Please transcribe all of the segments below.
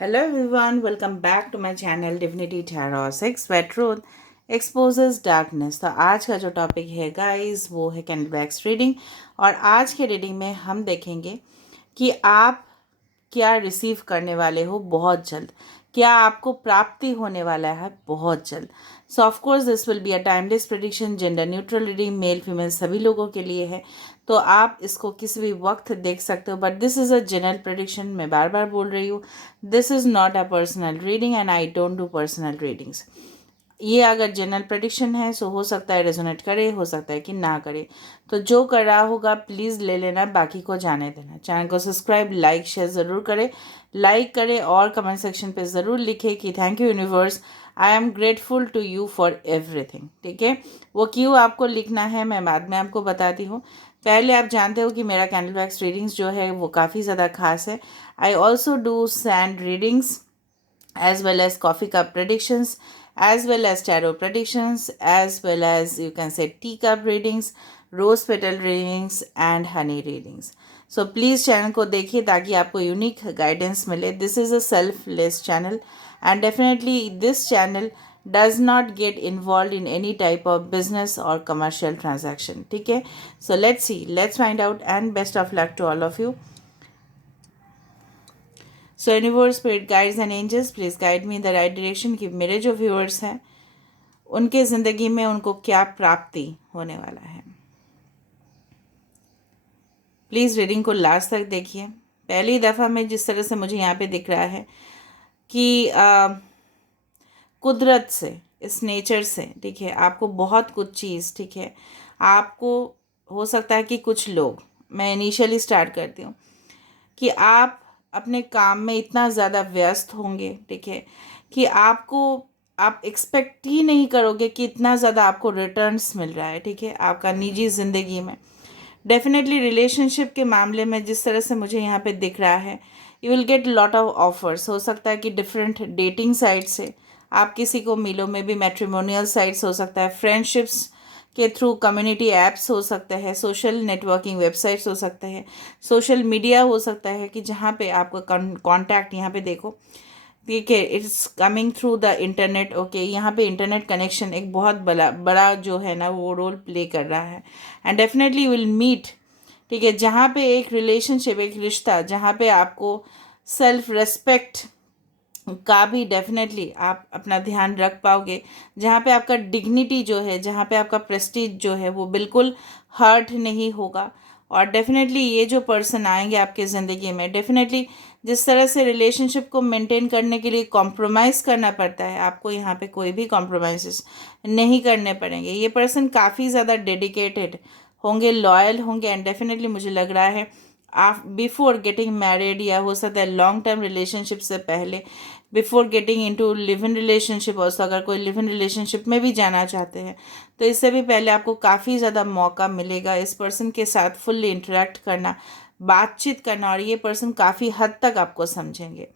Hello everyone, welcome back to my channel Divinity Tarot 6 where truth exposes darkness। तो आज का जो topic है गाइस वो है कैंडल बैग्स रीडिंग। और आज के रीडिंग में हम देखेंगे कि आप क्या रिसीव करने वाले हो बहुत जल्द, क्या आपको प्राप्ति होने वाला है बहुत जल्द। सो of course this will be a timeless prediction, gender neutral reading, male female सभी लोगों के लिए है। तो आप इसको किसी भी वक्त देख सकते हो, but this is a general prediction. मैं बार बार बोल रही हूँ, this is not a personal reading and I don't do personal readings. ये अगर जनरल प्रेडिक्शन है सो हो सकता है रेजोनेट करे, हो सकता है कि ना करे। तो जो कर रहा होगा प्लीज़ ले लेना, बाकी को जाने देना। चैनल को सब्सक्राइब लाइक शेयर ज़रूर करें, लाइक करें और कमेंट सेक्शन पे ज़रूर लिखें कि thank you universe, I am grateful to you for everything. ठीक है, वो क्यों आपको लिखना है मैं बाद में आपको बताती हूँ। पहले आप जानते हो कि मेरा कैंडल वैक्स रीडिंग्स जो है वो काफ़ी ज़्यादा खास है। I also do sand readings as well as coffee cup predictions, as well as tarot predictions, as well as you can say teacup readings, rose petal readings and honey readings. So please channel को देखिए ताकि आपको unique guidance मिले। This is a selfless channel and definitely this channel does not get involved in any type of business or commercial transaction. ठीक है, so let's see, let's find out and best of luck to all of you. So universe, spirit guides and angels please guide me in the right direction कि मेरे जो viewers हैं उनके ज़िंदगी में उनको क्या प्राप्ति होने वाला है। प्लीज़ रीडिंग को लास्ट तक देखिए। पहली दफ़ा में जिस तरह से मुझे यहाँ पे दिख रहा है कि कुदरत से, इस नेचर से, ठीक है, आपको बहुत कुछ चीज़, ठीक है, आपको हो सकता है कि कुछ लोग, मैं इनिशियली स्टार्ट करती हूँ कि आप अपने काम में इतना ज़्यादा व्यस्त होंगे, ठीक है, कि आप एक्सपेक्ट ही नहीं करोगे कि इतना ज़्यादा आपको रिटर्न्स मिल रहा है। ठीक है, आपका निजी ज़िंदगी में डेफिनेटली रिलेशनशिप के मामले में जिस तरह से मुझे यहाँ पे दिख रहा है, you will get lot of offers. हो सकता है कि डिफरेंट डेटिंग साइट से आप किसी को मिलो, में भी मैट्रिमोनियल साइट्स हो सकता है, फ्रेंडशिप्स के थ्रू कम्युनिटी ऐप्स हो सकते हैं, सोशल नेटवर्किंग वेबसाइट्स हो सकते हैं, सोशल मीडिया हो सकता है कि जहाँ पे आपका कॉन्टैक्ट, यहाँ पे देखो, ठीक है, it's coming through the internet. Okay, यहाँ पे इंटरनेट कनेक्शन एक बहुत बड़ा बड़ा जो है ना वो रोल प्ले कर रहा है। एंड डेफिनेटली विल मीट, ठीक है, जहाँ पे एक रिलेशनशिप, एक रिश्ता, जहाँ पे आपको सेल्फ रेस्पेक्ट का भी डेफिनेटली आप अपना ध्यान रख पाओगे, जहाँ पे आपका डिग्निटी जो है, जहाँ पे आपका प्रेस्टीज जो है वो बिल्कुल हर्ट नहीं होगा। और डेफिनेटली ये जो पर्सन आएंगे आपके ज़िंदगी में, डेफिनेटली जिस तरह से रिलेशनशिप को मेंटेन करने के लिए कॉम्प्रोमाइज़ करना पड़ता है, आपको यहाँ पे कोई भी कॉम्प्रोमाइज़ नहीं करने पड़ेंगे। ये पर्सन काफ़ी ज़्यादा डेडिकेटेड होंगे, लॉयल होंगे एंड डेफिनेटली मुझे लग रहा है आप बिफोर गेटिंग मैरिड, या हो सकता है लॉन्ग टर्म रिलेशनशिप से पहले, before getting into live in relationship also, अगर कोई लिव इन रिलेशनशिप में भी जाना चाहते हैं तो इससे भी पहले आपको काफ़ी ज़्यादा मौका मिलेगा इस पर्सन के साथ फुल्ली इंटरेक्ट करना, बातचीत करना, और ये पर्सन काफ़ी हद तक आपको समझेंगे।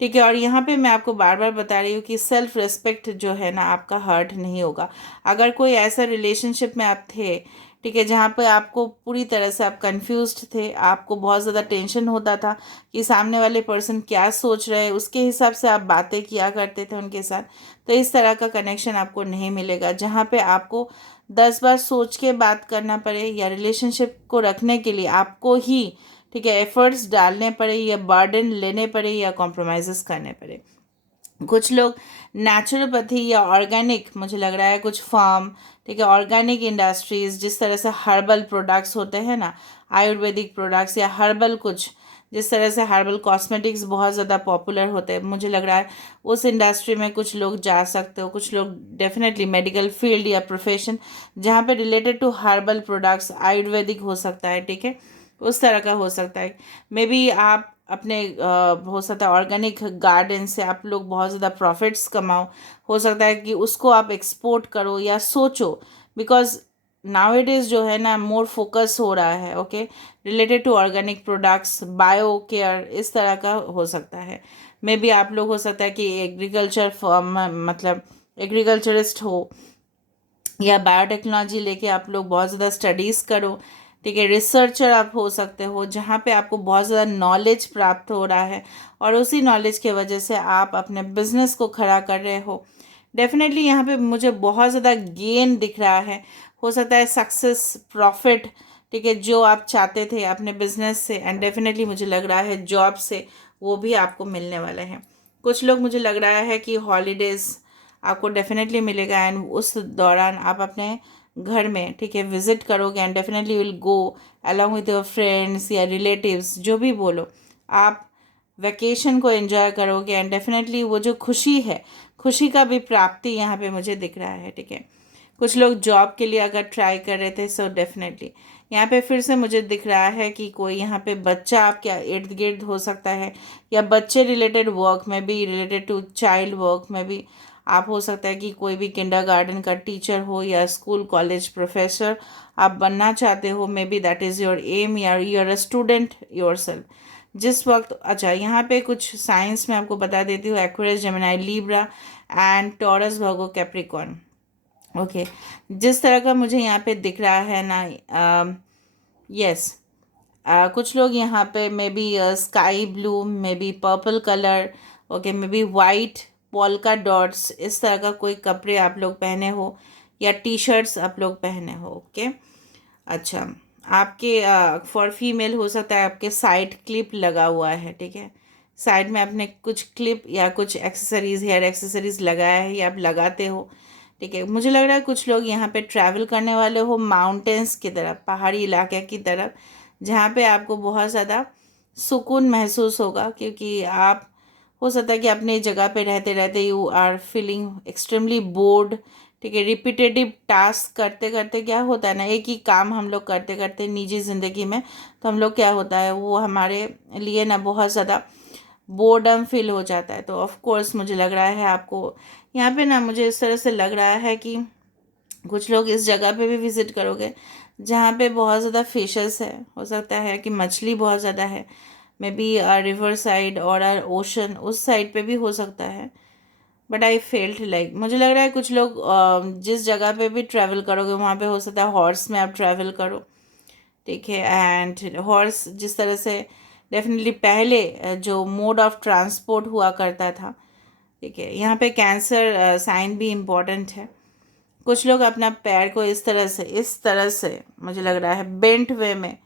ठीक है, और यहाँ पे मैं आपको बार बार बता रही हूँ कि सेल्फ रिस्पेक्ट जो है ना आपका हर्ट नहीं होगा। अगर कोई ऐसा रिलेशनशिप में आप थे, ठीक है, जहाँ पे आपको पूरी तरह से आप कंफ्यूज्ड थे, आपको बहुत ज़्यादा टेंशन होता था कि सामने वाले पर्सन क्या सोच रहे हैं, उसके हिसाब से आप बातें किया करते थे उनके साथ, तो इस तरह का कनेक्शन आपको नहीं मिलेगा जहाँ पे आपको 10 बार सोच के बात करना पड़े, या रिलेशनशिप को रखने के लिए आपको ही, ठीक है, एफर्ट्स डालने पड़े, या बर्डन लेने पड़े, या कॉम्प्रोमाइज़ करने पड़े। कुछ लोग नेचुरोपैथी या ऑर्गेनिक, मुझे लग रहा है कुछ फार्म, ठीक है, ऑर्गेनिक इंडस्ट्रीज़, जिस तरह से हर्बल प्रोडक्ट्स होते हैं ना, आयुर्वेदिक प्रोडक्ट्स या हर्बल कुछ, जिस तरह से हर्बल कॉस्मेटिक्स बहुत ज़्यादा पॉपुलर होते हैं, मुझे लग रहा है उस इंडस्ट्री में कुछ लोग जा सकते हो। कुछ लोग डेफिनेटली मेडिकल फील्ड या प्रोफेशन जहाँ पे related to herbal products, Ayurvedic हो सकता है, ठीक है, उस तरह का हो सकता है। मे बी आप अपने हो सकता है ऑर्गेनिक गार्डन से आप लोग बहुत ज़्यादा प्रॉफिट्स कमाओ, हो सकता है कि उसको आप एक्सपोर्ट करो या सोचो, बिकॉज नाउ इट इज़ जो है ना मोर फोकस हो रहा है, okay, related to organic products, bio care, इस तरह का हो सकता है। मे बी आप लोग हो सकता है कि एग्रीकल्चर मतलब एग्रीकल्चरिस्ट हो, या बायोटेक्नोलॉजी लेके आप लोग बहुत ज़्यादा स्टडीज़ करो, ठीक है, रिसर्चर आप हो सकते हो, जहाँ पे आपको बहुत ज़्यादा नॉलेज प्राप्त हो रहा है और उसी नॉलेज के वजह से आप अपने बिजनेस को खड़ा कर रहे हो। डेफिनेटली यहाँ पे मुझे बहुत ज़्यादा गेन दिख रहा है। हो सकता है सक्सेस, प्रॉफिट, ठीक है, जो आप चाहते थे अपने बिजनेस से, एंड डेफिनेटली मुझे लग रहा है जॉब से वो भी आपको मिलने वाला है। कुछ लोग, मुझे लग रहा है कि हॉलीडेज़ आपको डेफिनेटली मिलेगा, एंड उस दौरान आप अपने घर में, ठीक है, विजिट करोगे, and definitely will go along with your friends या रिलेटिव्स, जो भी बोलो, आप वैकेशन को एंजॉय करोगे, एंड डेफिनेटली वो जो खुशी है, खुशी का भी प्राप्ति यहाँ पे मुझे दिख रहा है। ठीक है, कुछ लोग जॉब के लिए अगर ट्राई कर रहे थे, सो डेफिनेटली यहाँ पे फिर से मुझे दिख रहा है कि कोई यहाँ पे बच्चा आपके इर्द गिर्द हो सकता है, या बच्चे रिलेटेड वर्क में भी, रिलेटेड टू चाइल्ड वर्क में भी आप, हो सकता है कि कोई भी किंडरगार्टन का टीचर हो या स्कूल कॉलेज प्रोफेसर आप बनना चाहते हो, maybe that is your aim, या your a student yourself जिस वक्त। अच्छा, यहाँ पे कुछ साइंस में आपको बता देती हूँ, Aquarius, Gemini, Libra and taurus, Virgo, Capricorn. Okay, जिस तरह का मुझे यहाँ पे दिख रहा है ना, यस, कुछ लोग यहाँ पे may be sky blue, may be purple colour, okay, may be white पॉल्का dots, इस तरह का कोई कपड़े आप लोग पहने हो, या टी शर्ट्स आप लोग पहने हो। ओके, अच्छा, आपके फॉर फीमेल हो सकता है आपके साइड क्लिप लगा हुआ है। ठीक है, साइड में आपने कुछ क्लिप या कुछ एक्सेसरीज, हेयर एक्सेसरीज लगाया है, या आप लगाते हो। ठीक है, मुझे लग रहा है कुछ लोग यहाँ पे ट्रैवल करने वाले हो माउंटेन्स की तरफ, पहाड़ी इलाके की तरफ, जहाँ पे आपको बहुत ज़्यादा सुकून महसूस होगा, क्योंकि आप, हो सकता है कि अपनी जगह पे रहते रहते you are feeling extremely bored. ठीक है, रिपीटेटिव टास्क करते करते क्या होता है ना, एक ही काम हम लोग करते करते निजी ज़िंदगी में, तो हम लोग क्या होता है, वो हमारे लिए ना बहुत ज़्यादा बोर्डम फील हो जाता है। तो ऑफ कोर्स मुझे लग रहा है आपको यहाँ पे ना, मुझे इस तरह से लग रहा है कि कुछ लोग इस जगह पे भी विज़िट करोगे जहाँ पे बहुत ज़्यादा फिशेस है। हो सकता है कि मछली बहुत ज़्यादा है, मे बी रिवर साइड और ओशन, उस साइड पे भी हो सकता है। बट आई फेल्ट लाइक, मुझे लग रहा है कुछ लोग जिस जगह पे भी ट्रैवल करोगे वहाँ पे हो सकता है हॉर्स में आप ट्रैवल करो। ठीक है, एंड हॉर्स जिस तरह से डेफिनेटली पहले जो मोड ऑफ ट्रांसपोर्ट हुआ करता था। ठीक है, यहाँ पे कैंसर साइन भी इम्पॉर्टेंट है। कुछ लोग अपना पैर को इस तरह से मुझे लग रहा है बेंट वे में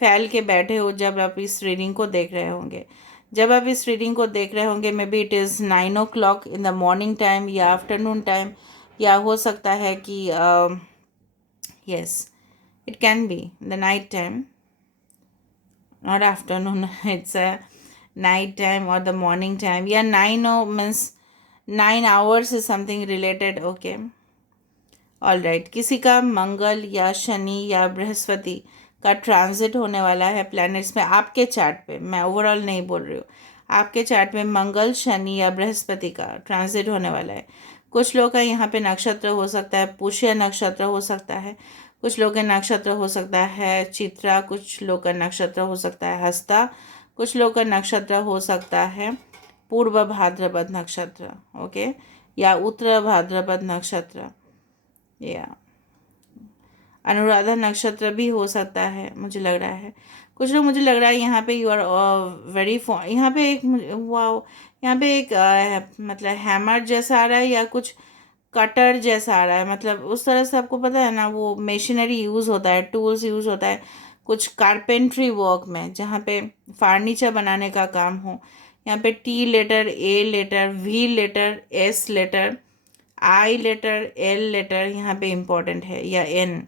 फैल के बैठे हो जब आप इस रीडिंग को देख रहे होंगे। जब आप इस रीडिंग को देख रहे होंगे, may be it is 9 o'clock in the morning time या आफ्टरनून टाइम, या हो सकता है कि yes, it can be the night time, not afternoon, it's a night time और द मॉर्निंग टाइम, या 9 means 9 hours is something related. Okay, all right, किसी का मंगल या शनि या बृहस्पति का ट्रांजिट होने वाला है प्लैनेट्स में आपके चार्ट पे, मैं ओवरऑल नहीं बोल रही हूँ, आपके चार्ट में मंगल, शनि या बृहस्पति का ट्रांजिट होने वाला है। कुछ लोग का यहाँ पे नक्षत्र हो सकता है पुष्य नक्षत्र, हो सकता है कुछ लोग का नक्षत्र हो सकता है चित्रा, कुछ लोग का नक्षत्र हो सकता है हस्ता, कुछ लोग का नक्षत्र हो सकता है पूर्व भाद्रपद नक्षत्र, ओके, या उत्तर भाद्रपद नक्षत्र, या अनुराधा नक्षत्र भी हो सकता है मुझे लग रहा है। कुछ लोग, मुझे लग रहा है यहाँ पे यू आर वेरी यहाँ पे एक वाओ, यहाँ पे एक मतलब हैमर जैसा आ रहा है, या कुछ कटर जैसा आ रहा है, मतलब उस तरह से आपको पता है ना, वो मशीनरी यूज़ होता है, टूल्स यूज़ होता है कुछ कारपेंट्री वर्क में, जहाँ पे फर्नीचर बनाने का काम हो। यहाँ पे T letter, A letter, V letter, S letter, I letter, L letter यहाँ पे इम्पोर्टेंट है, या एन।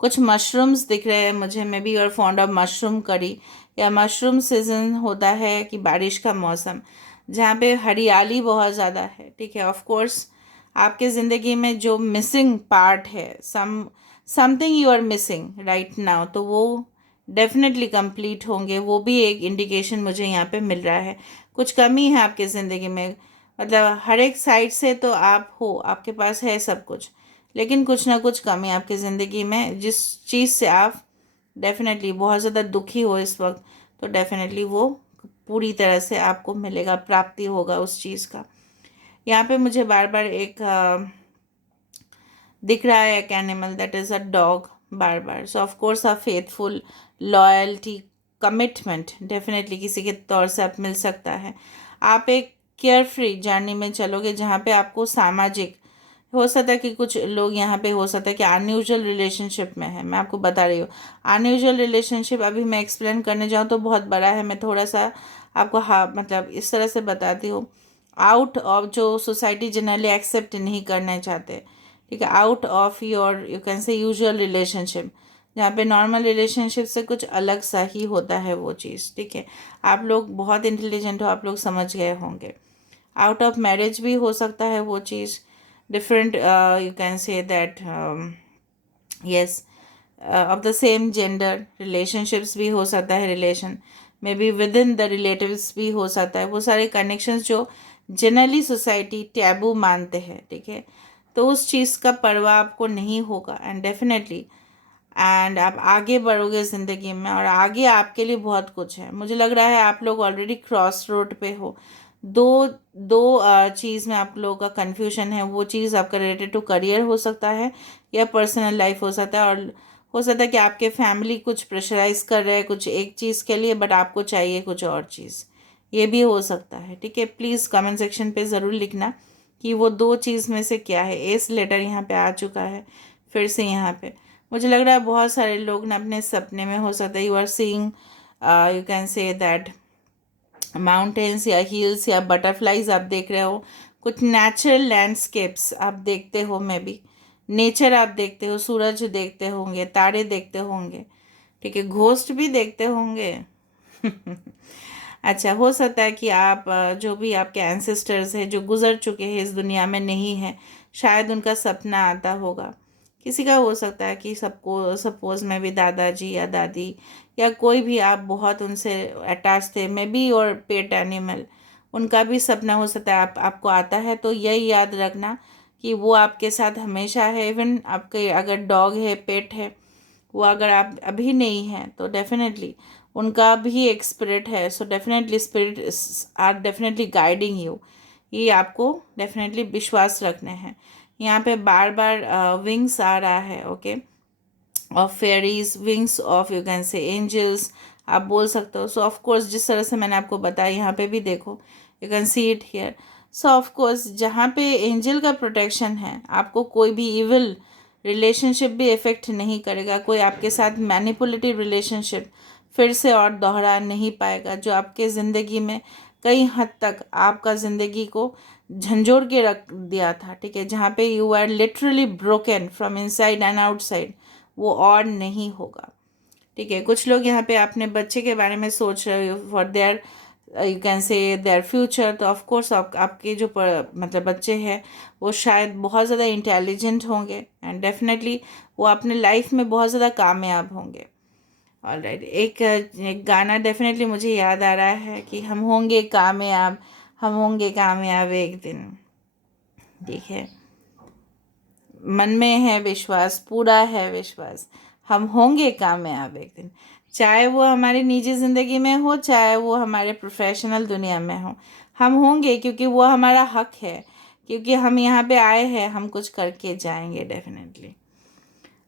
कुछ मशरूम्स दिख रहे हैं मुझे, मे बी और फॉन्ड ऑफ मशरूम करी, या मशरूम सीजन होता है कि बारिश का मौसम, जहाँ पे हरियाली बहुत ज़्यादा है। ठीक है, ऑफ कोर्स आपके ज़िंदगी में जो मिसिंग पार्ट है, something you are missing right now, तो वो डेफिनेटली कंप्लीट होंगे, वो भी एक इंडिकेशन मुझे यहाँ पे मिल रहा है। कुछ कमी है आपके ज़िंदगी में, मतलब हर एक साइड से तो आप हो, आपके पास है सब कुछ, लेकिन कुछ ना कुछ कमी आपकी ज़िंदगी में, जिस चीज़ से आप डेफिनेटली बहुत ज़्यादा दुखी हो इस वक्त, तो डेफिनेटली वो पूरी तरह से आपको मिलेगा, प्राप्ति होगा उस चीज़ का। यहाँ पे मुझे बार बार एक दिख रहा है एक animal, that is a dog. Bar bar. So of course आप फेथफुल, लॉयल्टी, कमिटमेंट डेफिनेटली किसी के तौर से आप मिल सकता है। आप एक केयर फ्री जर्नी में चलोगे जहाँ पे आपको सामाजिक, हो सकता है कि कुछ लोग यहाँ पे हो सकता है कि अनयूजुअल रिलेशनशिप में है, मैं आपको बता रही हूँ। अनयूजुअल रिलेशनशिप अभी मैं एक्सप्लेन करने जाऊँ तो बहुत बड़ा है, मैं थोड़ा सा आपको हाँ मतलब इस तरह से बताती हूँ। आउट ऑफ जो सोसाइटी जनरली एक्सेप्ट नहीं करना चाहते, ठीक है, out of your you can से यूजुअल रिलेशनशिप, जहाँ पे नॉर्मल रिलेशनशिप से कुछ अलग सा ही होता है वो चीज़, ठीक है। आप लोग बहुत इंटेलिजेंट हो, आप लोग समझ गए होंगे। आउट ऑफ मैरिज भी हो सकता है वो चीज़, different you can say that yes of the same gender relationships भी हो सकता है, relation maybe within the relatives भी हो सकता है, वो सारे कनेक्शंस जो जनरली सोसाइटी टैबू मानते हैं, ठीक है। तो उस चीज़ का परवाह आपको नहीं होगा एंड डेफिनेटली एंड आप आगे बढ़ोगे ज़िंदगी में, और आगे आपके लिए बहुत कुछ है। मुझे लग रहा है आप लोग ऑलरेडी क्रॉस रोड पे हो। दो दो चीज़ में आप लोगों का कन्फ्यूजन है, वो चीज़ आपका रिलेटेड टू करियर हो सकता है या पर्सनल लाइफ हो सकता है, और हो सकता है कि आपके फैमिली कुछ प्रेशराइज कर रहे हैं कुछ एक चीज़ के लिए, बट आपको चाहिए कुछ और चीज़, ये भी हो सकता है, ठीक है। प्लीज़ कमेंट सेक्शन पे ज़रूर लिखना कि वो दो चीज़ में से क्या है। एस लेटर यहाँ पे आ चुका है फिर से यहाँ पे। मुझे लग रहा है बहुत सारे लोग ना अपने सपने में, हो सकता है you are seeing you can say that mountains या हिल्स या बटरफ्लाइज आप देख रहे हो, कुछ नेचुरल लैंडस्केप्स आप देखते हो, मे बी नेचर आप देखते हो, सूरज देखते होंगे, तारे देखते होंगे, ठीक है, घोस्ट भी देखते होंगे। अच्छा, हो सकता है कि आप जो भी आपके एंसेस्टर्स हैं जो गुजर चुके हैं इस दुनिया में नहीं है, शायद उनका सपना आता होगा। किसी का हो सकता है कि सबको सपोज में भी दादाजी या दादी या कोई भी आप बहुत उनसे अटैच थे, मे बी और पेट एनिमल, उनका भी सपना हो सकता है आपको आता है। तो यही याद रखना कि वो आपके साथ हमेशा है। इवन आपके अगर डॉग है, पेट है, वो अगर आप अभी नहीं हैं तो डेफिनेटली उनका भी एक स्पिरिट है। So definitely spirit are definitely guiding you, ये आपको डेफिनेटली विश्वास रखने हैं। यहाँ पे बार बार विंग्स आ रहा है, okay, of fairies, wings of you can say angels आप बोल सकते हो। सो ऑफ कोर्स जिस तरह से मैंने आपको बताया, यहाँ पे भी देखो, you can see it here. So of course जहाँ पे एंजल का प्रोटेक्शन है, आपको कोई भी इविल रिलेशनशिप भी इफ़ेक्ट नहीं करेगा, कोई आपके साथ मैनिपुलेटिव रिलेशनशिप फिर से और दोहरा नहीं पाएगा, जो आपके ज़िंदगी में कई हद तक आपका ज़िंदगी को झंझोड़ के रख दिया था, ठीक है, जहाँ पे you are literally broken from inside and outside, वो और नहीं होगा, ठीक है। कुछ लोग यहाँ पे अपने बच्चे के बारे में सोच रहे हो फॉर देयर यू कैन से देयर फ्यूचर, तो ऑफ कोर्स आपके जो मतलब बच्चे हैं वो शायद बहुत ज़्यादा इंटेलिजेंट होंगे एंड डेफिनेटली वो अपने लाइफ में बहुत ज़्यादा कामयाब होंगे। ऑलराइट, एक गाना डेफिनेटली मुझे याद आ रहा है कि हम होंगे कामयाब, हम होंगे कामयाब एक दिन, ठीक है, मन में है विश्वास, पूरा है विश्वास, हम होंगे कामयाब एक दिन, चाहे वो हमारी निजी ज़िंदगी में हो, चाहे वो हमारे प्रोफेशनल दुनिया में हो, हम होंगे, क्योंकि वो हमारा हक है, क्योंकि हम यहाँ पे आए हैं, हम कुछ करके जाएंगे डेफिनेटली।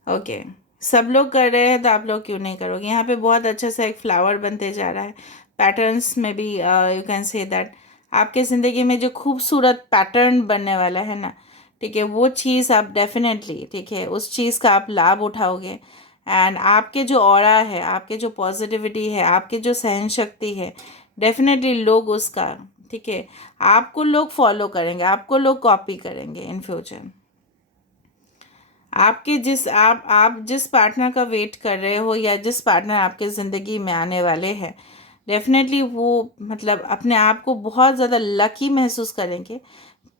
ओके, सब लोग कर रहे हैं तो आप लोग क्यों नहीं करोगे। यहाँ पे बहुत अच्छा सा एक फ्लावर बनते जा रहा है, पैटर्न्स में भी यू कैन से दैट आपके ज़िंदगी में जो खूबसूरत पैटर्न बनने वाला है ना, ठीक है, वो चीज़ आप डेफिनेटली, ठीक है, उस चीज़ का आप लाभ उठाओगे एंड आपके जो ऑरा है, आपके जो पॉजिटिविटी है, आपके जो सहन शक्ति है, डेफिनेटली लोग उसका, ठीक है, आपको लोग फॉलो करेंगे, आपको लोग कॉपी करेंगे इन फ्यूचर। आपके आप जिस पार्टनर का वेट कर रहे हो या जिस पार्टनर आपके ज़िंदगी में आने वाले हैं, डेफिनेटली वो मतलब अपने आप को बहुत ज़्यादा लकी महसूस करेंगे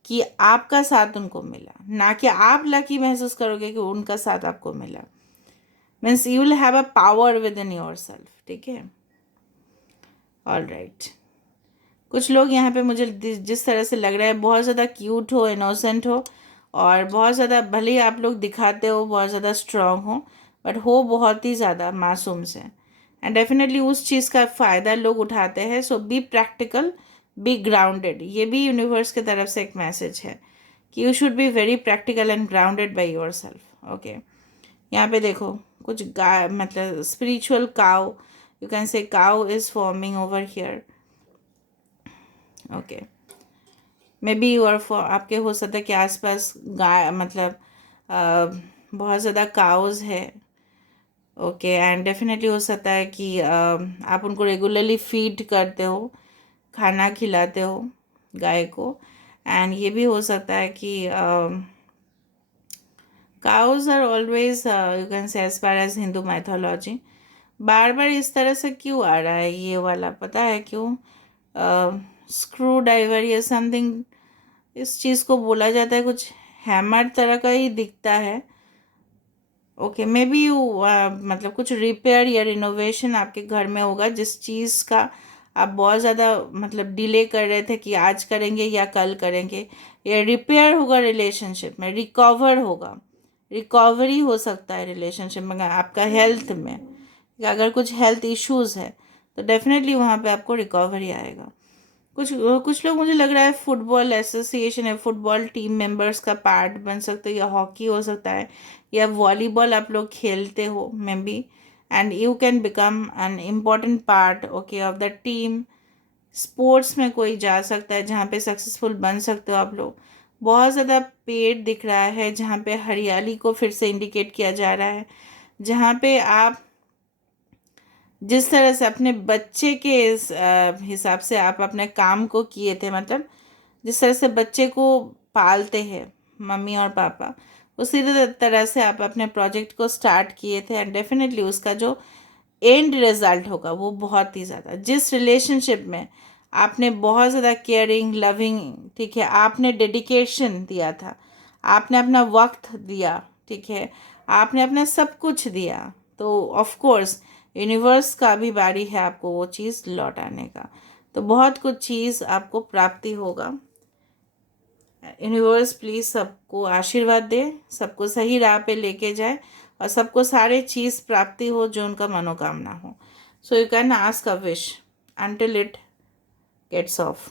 कि आपका साथ उनको मिला, ना कि आप लकी महसूस करोगे कि उनका साथ आपको मिला। Means you will have a power with in your self, ठीक है। ऑल राइट, कुछ लोग यहाँ पे मुझे जिस तरह से लग रहा है बहुत ज़्यादा क्यूट हो, इनोसेंट हो, और बहुत ज़्यादा भले ही आप लोग दिखाते हो बहुत ज़्यादा स्ट्रांग हो, बट हो बहुत ही ज़्यादा मासूम से, एंड डेफिनेटली उस चीज़ का फ़ायदा लोग उठाते हैं। सो बी प्रैक्टिकल, बी ग्राउंडेड, ये भी यूनिवर्स की तरफ से एक मैसेज है कि you should be very practical and grounded by your self, okay. यहाँ पे देखो कुछ गाय मतलब स्पिरिचुअल काउ, यू कैन से cow is forming over here. Okay, may be और फॉर आपके हो सकता है कि आसपास गाय मतलब बहुत ज़्यादा काउज है। ओके, एंड डेफिनेटली हो सकता है कि आप उनको रेगुलरली फीड करते हो, खाना खिलाते हो गाय को। एंड ये भी हो सकता है कि cows are always you can say as far as Hindu mythology. बार बार इस तरह से क्यों आ रहा है ये वाला, पता है क्यों? स्क्रू ड्राइवर या समथिंग इस चीज़ को बोला जाता है, कुछ हैमर तरह का ही दिखता है। ओके, मे बी यू मतलब कुछ रिपेयर या रिनोवेशन आपके घर में होगा, जिस चीज़ का आप बहुत ज़्यादा मतलब डिले कर रहे थे कि आज करेंगे या कल करेंगे। या रिपेयर होगा रिलेशनशिप में, रिकवर होगा, रिकवरी हो सकता है रिलेशनशिप में। आपका हेल्थ में अगर कुछ हेल्थ इश्यूज़ है तो डेफिनेटली वहाँ पे आपको रिकवरी आएगा। कुछ कुछ लोग, मुझे लग रहा है फुटबॉल एसोसिएशन है, फुटबॉल टीम मेंबर्स का पार्ट बन सकते हो, या हॉकी हो सकता है, या वॉलीबॉल आप लोग खेलते हो may be, and you can become an important part okay of the team. Sports में कोई जा सकता है जहाँ पे सक्सेसफुल बन सकते हो आप लोग। बहुत ज़्यादा पेड़ दिख रहा है जहाँ पे हरियाली को फिर से इंडिकेट किया जा रहा है, जहाँ पे आप जिस तरह से अपने बच्चे के हिसाब से आप अपने काम को किए थे, मतलब जिस तरह से बच्चे को पालते हैं मम्मी और पापा, उसी तरह से आप अपने प्रोजेक्ट को स्टार्ट किए थे। एंड डेफिनेटली उसका जो एंड रिजल्ट होगा वो बहुत ही ज़्यादा, जिस रिलेशनशिप में आपने बहुत ज़्यादा केयरिंग लविंग, ठीक है, आपने डेडिकेशन दिया था, आपने अपना वक्त दिया, ठीक है, आपने अपना सब कुछ दिया, तो ऑफ कोर्स यूनिवर्स का भी बारी है आपको वो चीज़ लौटाने का। तो बहुत कुछ चीज़ आपको प्राप्ति होगा। यूनिवर्स प्लीज़ सबको आशीर्वाद दे, सबको सही राह पे लेके जाए, और सबको सारे चीज़ प्राप्ति हो जो उनका मनोकामना हो। So you can ask a wish until it gets off.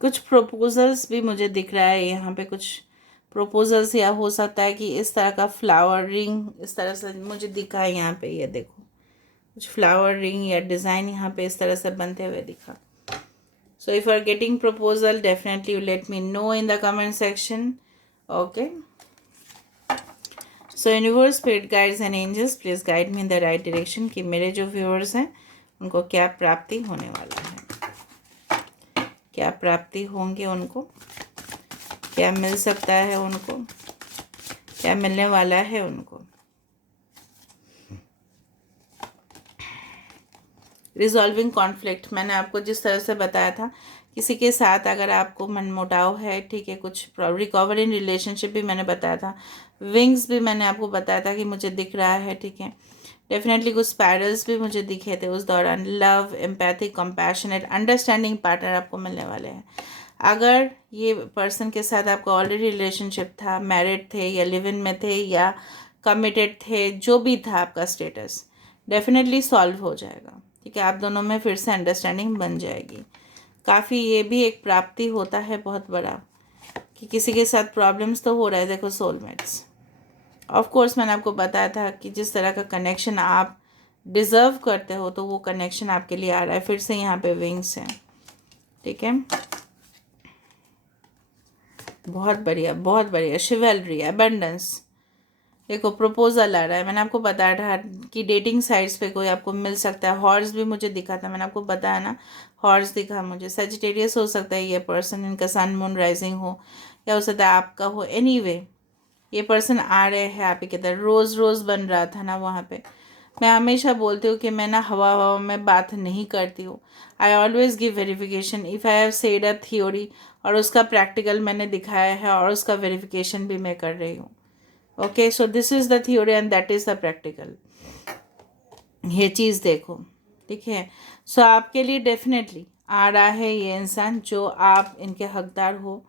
कुछ प्रपोजल्स भी मुझे दिख रहा है यहाँ पे, कुछ प्रपोजल्स, या हो सकता है कि इस तरह का फ्लावरिंग इस तरह से मुझे दिखा है यहाँ पे, ये देखो कुछ फ्लावरिंग या डिज़ाइन यहाँ पे इस तरह से बनते हुए दिखा। So if you are getting proposal, definitely you let me know in the comment section. Okay. So universe, spirit guides and angels, please guide me in the right direction कि मेरे जो viewers हैं उनको क्या प्राप्ति होने वाला है, क्या प्राप्ति होंगे उनको, क्या मिल सकता है उनको, क्या मिलने वाला है उनको। रिजॉल्विंग कॉन्फ्लिक्ट, मैंने आपको जिस तरह से बताया था, किसी के साथ अगर आपको मनमुटाव है, ठीक है, कुछ रिकवर इन रिलेशनशिप भी मैंने बताया था, विंग्स भी मैंने आपको बताया था कि मुझे दिख रहा है, ठीक है, डेफिनेटली कुछ स्पाइरल्स भी मुझे दिखे थे उस दौरान। Love, empathy, compassionate, understanding partner आपको मिलने वाले हैं। अगर ये पर्सन के साथ आपका ऑलरेडी रिलेशनशिप था, मैरिड थे या लिव इन में थे या कमिटेड थे, जो भी था आपका स्टेटस, डेफिनेटली सॉल्व हो जाएगा, ठीक है, आप दोनों में फिर से अंडरस्टैंडिंग बन जाएगी। काफ़ी ये भी एक प्राप्ति होता है बहुत बड़ा कि किसी के साथ प्रॉब्लम्स तो हो रहा है। देखो सोलमेट्स, ऑफ कोर्स मैंने आपको बताया था कि जिस तरह का कनेक्शन आप डिज़र्व करते हो तो वो कनेक्शन आपके लिए आ रहा है। फिर से यहाँ पे विंग्स हैं, ठीक है, बहुत बढ़िया बहुत बढ़िया। शिवेलरी, अबंडेंस, देखो प्रपोजल आ रहा है। मैंने आपको बताया था कि डेटिंग साइट्स पे कोई आपको मिल सकता है। हॉर्स भी मुझे दिखा था, मैंने आपको बताया ना, हॉर्स दिखा मुझे। सेजिटेरियस हो सकता है ये पर्सन, इनका सन मून राइजिंग हो, या हो सकता है आपका हो। एनीवे ये पर्सन आ रहे हैं आपके किधर। रोज़ रोज़ बन रहा था ना वहाँ पे। मैं हमेशा बोलती हूँ कि मैं ना हवा हवा में बात नहीं करती हूँ। I always give verification if I have said a theory, और उसका प्रैक्टिकल मैंने दिखाया है और उसका वेरिफिकेशन भी मैं कर रही हूँ। Okay, so this is the theory and that is the practical. ये चीज़ देखो, ठीक है। सो आपके लिए डेफिनेटली आ रहा है ये इंसान जो आप इनके हकदार हो।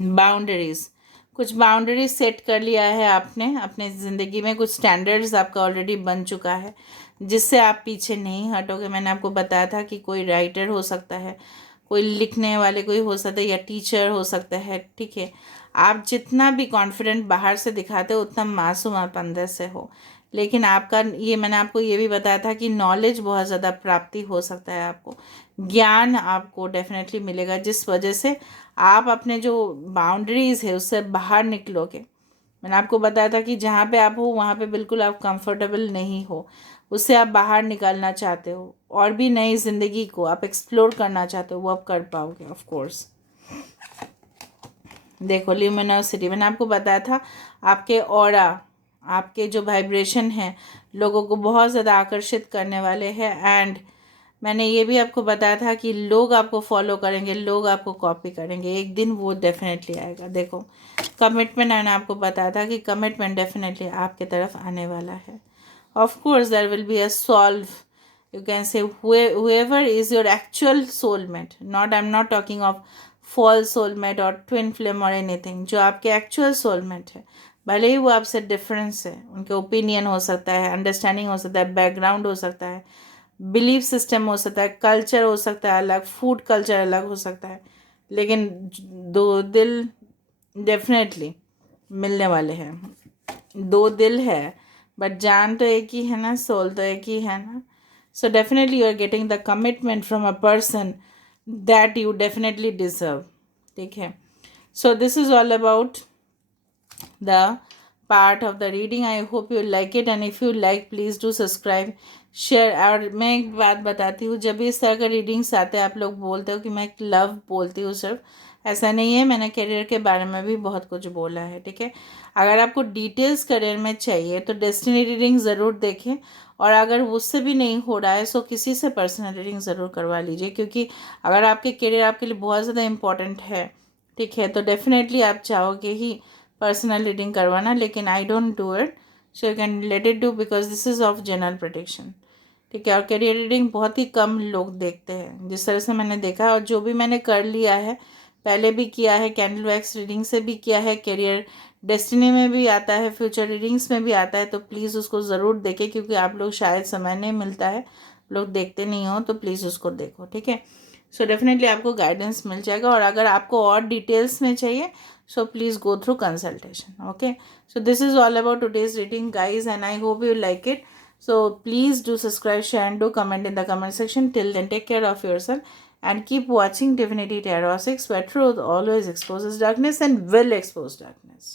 बाउंड्रीज, कुछ बाउंड्रीज सेट कर लिया है आपने अपने ज़िंदगी में, कुछ स्टैंडर्ड्स आपका ऑलरेडी बन चुका है जिससे आप पीछे नहीं हटोगे। मैंने आपको बताया था कि कोई राइटर हो सकता है, कोई लिखने वाले कोई हो सकता है, या टीचर हो सकता है, ठीक है। आप जितना भी कॉन्फिडेंट बाहर से दिखाते हो उतना मासूम आप अंदर से हो। लेकिन आपका ये, मैंने आपको ये भी बताया था कि नॉलेज बहुत ज़्यादा प्राप्ति हो सकता है, आपको ज्ञान आपको डेफिनेटली मिलेगा जिस वजह से आप अपने जो बाउंड्रीज़ है उससे बाहर निकलोगे। मैंने आपको बताया था कि जहाँ पे आप हो वहाँ पे बिल्कुल आप कंफर्टेबल नहीं हो, उससे आप बाहर निकलना चाहते हो और भी नई ज़िंदगी को आप एक्सप्लोर करना चाहते हो, वो आप कर पाओगे ऑफ कोर्स। देखो ल्यूमिनोसिटी, मैंने आपको बताया था आपके ऑरा, आपके जो वाइब्रेशन हैं लोगों को बहुत ज़्यादा आकर्षित करने वाले हैं। एंड मैंने ये भी आपको बताया था कि लोग आपको फॉलो करेंगे, लोग आपको कॉपी करेंगे, एक दिन वो डेफिनेटली आएगा। देखो कमिटमेंट, मैंने आपको बताया था कि कमिटमेंट डेफिनेटली आपके तरफ आने वाला है। Of course there will be a solve, you can say whoever is your actual soulmate, not I'm not talking of false soulmate or twin flame or anything, जो आपके actual soulmate है, भले ही वो आपसे डिफरेंस है, उनके ओपिनियन हो सकता है, अंडरस्टैंडिंग हो सकता है, बैकग्राउंड हो सकता है, बिलीफ सिस्टम हो सकता है, कल्चर हो सकता है अलग, फूड कल्चर अलग हो सकता है, लेकिन दो दिल डेफिनेटली मिलने वाले हैं। दो दिल है बट जान तो एक ही है ना, सोल तो एक ही है ना। So definitely you are getting the commitment from a person that you definitely deserve. ठीक है, so this is all about the part of the reading. I hope you like it and if you like please do subscribe, share. और मैं एक बात बताती हूँ, जब भी इस तरह का रीडिंग्स आते हैं आप लोग बोलते हो कि मैं एक लव बोलती हूँ, सिर्फ ऐसा नहीं है, मैंने करियर के बारे में भी बहुत कुछ बोला है, ठीक है। अगर आपको डिटेल्स करियर में चाहिए तो डेस्टिनी रीडिंग ज़रूर देखें, और अगर उससे भी नहीं हो रहा है तो किसी से पर्सनल रीडिंग ज़रूर करवा लीजिए, क्योंकि अगर आपके करियर आपके लिए बहुत ज़्यादा इम्पॉर्टेंट है, ठीक है, तो डेफिनेटली आप चाहोगे ही पर्सनल रीडिंग करवाना, लेकिन I don't do it, so you can let it do because this is of general protection, ठीक है। और करियर रीडिंग बहुत ही कम लोग देखते हैं, जिस तरह से मैंने देखा, और जो भी मैंने कर लिया है, पहले भी किया है, कैंडल वैक्स रीडिंग से भी किया है, करियर डेस्टिनी में भी आता है, फ्यूचर रीडिंग्स में भी आता है, तो प्लीज़ उसको ज़रूर देखें, क्योंकि आप लोग शायद समय नहीं मिलता है, लोग देखते नहीं हो, तो प्लीज़ उसको देखो, ठीक है। सो डेफिनेटली आपको गाइडेंस मिल जाएगा, और अगर आपको और डिटेल्स में चाहिए so please go through consultation, okay. So this is all about today's reading guys and I hope you like it. So please do subscribe, share and do comment in the comment section. Till then, take care of yourself and keep watching Divinity Tarot 6, where truth always exposes darkness and will expose darkness.